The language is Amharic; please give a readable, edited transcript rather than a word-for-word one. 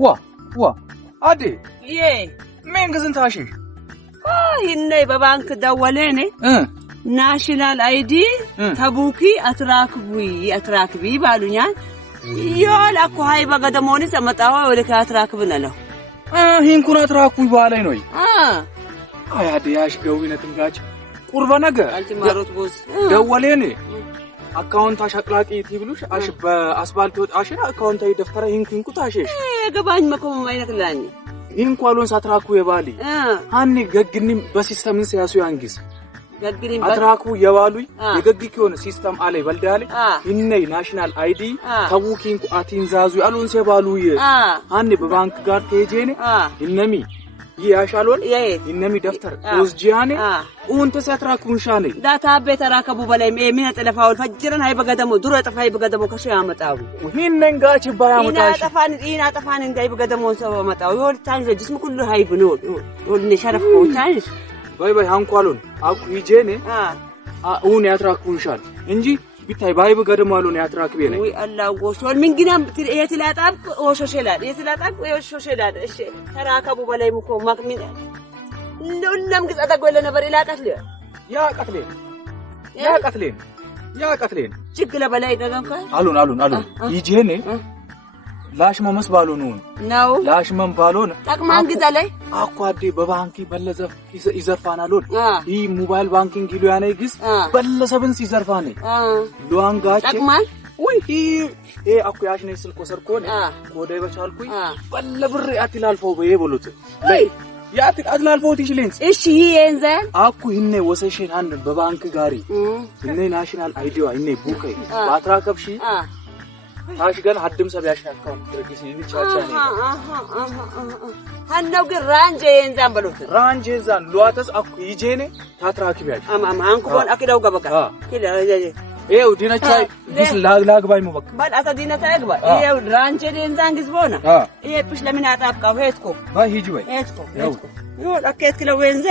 وا عادي يه مين قزن تاشي هني ببانك دوليني ناشنال ايدي تبوكي اتراكبي بالونيان يول اكو هاي بقدموني سمطاوا ولك اتراكبنا له هين كنا اتراكبي بالي نوي عادي ياش قوينا تنقاج قربا نغا انت ماروت بوز دوليني አካውንት አሽቅላቂ ይብሉሽ አሽ በአስፋልት ወጣሽ አካውንት ይደፍተራ ይንኩ ታሽሽ ገባኝ መኮም አይነክላኝ ይንኳሉን ሳትራኩ የባሊ አንኒ ገግኒ በሲስተምን ሲያሱ ያንጊስ ገግኒ አትራኩ የባሉይ የገግኪ ሆነ ሲስተም አለ ይበልዳለ ይነይ ናሽናል አይዲ ታውኪንኩ አቲንዛዙ ያሉን ሲባሉይ አንኒ በባንክ ጋር ተጄኔ ይነሚ ያሻሎን ይነሚ ደፍተር ወስጂያኔ ኡንተ ሳትራኩን ሻኔ ዳታ በተራከቡ በላይ ምን ተለፋው ፈጅረን ሃይ በገደሙ ድሮ ጠፋይ በገደሙ ከሽ ያመጣው ይነን ጋች ባያመጣሽ ኢና ጠፋን እንዳይ በገደሙ ሰው ያመጣው ይወልታን ጅስም ኩሉ ሃይ ብኖ ወልነ ሸረፍኩ ታንሽ ባይ አንኳሉን አቁ ይጄኔ ኡን ያትራኩን ሻል እንጂ ቢታይ ባይ በገደሙ አሉን ያትራክቤ ነኝ ወይ አላህ ጎሶል ምን ግናም የትላጣብ ወሾሸላል የትላጣብ ወሾሸላል እሺ ተራከቡ በላይ ሙኮ ማክሚን እንደውም ግጻታ ጎለ ነበር ይላቀት ያ ቀትሌን ችግለ በላይ ደገምከ አሉን ይጄኔ ላሽመመስ ባሉን ነው ላሽመም ባሉን ጠቅማን ግዛላይ አቋዴ በባንኪ በለዘፍ ይዘርፋናሉን ይህ ሞባይል ባንኪንግ ይሉ ያኔ ግስ በለሰብን ሲዘርፋኔ ሉዋንጋች ጠቅማን ወይ አኩ ያሽኔ ስልኮ ሰርኮን ኮዴ በቻልኩኝ በለብር ያትላልፈው በየቦሉት ላይ ያትላልፈው ትሽሌንስ እሺ ይሄንዘን አኩ ይኔ ወሰሽን አንድ በባንክ ጋሪ ይኔ ናሽናል አይዲዋ ይኔ ቡከይ ባትራከብሺ ታሽገን ሀድም ሰብያሽ አካውንት ድርጊስ ይቻቻኔ ሀናው ግን ራንጄ የንዛን በሉት ራንጄ ዛን ሉዋተስ አኩ ይጄኔ ታትራክቢያሽ አንኩን አኪዳው ገበቃ ይሄው ዲነቻይ ዲስ ላግባይ ነው በቃ ባል አታ ዲነቻይ ገባ ይሄው ራንጄ የንዛን ግዝቦና ይሄ ፕሽ ለምን አጣብቃው ሄትኮ ባይ ሂጂ ወይ ሄትኮ ይኸው አከት ክለው ወንዘ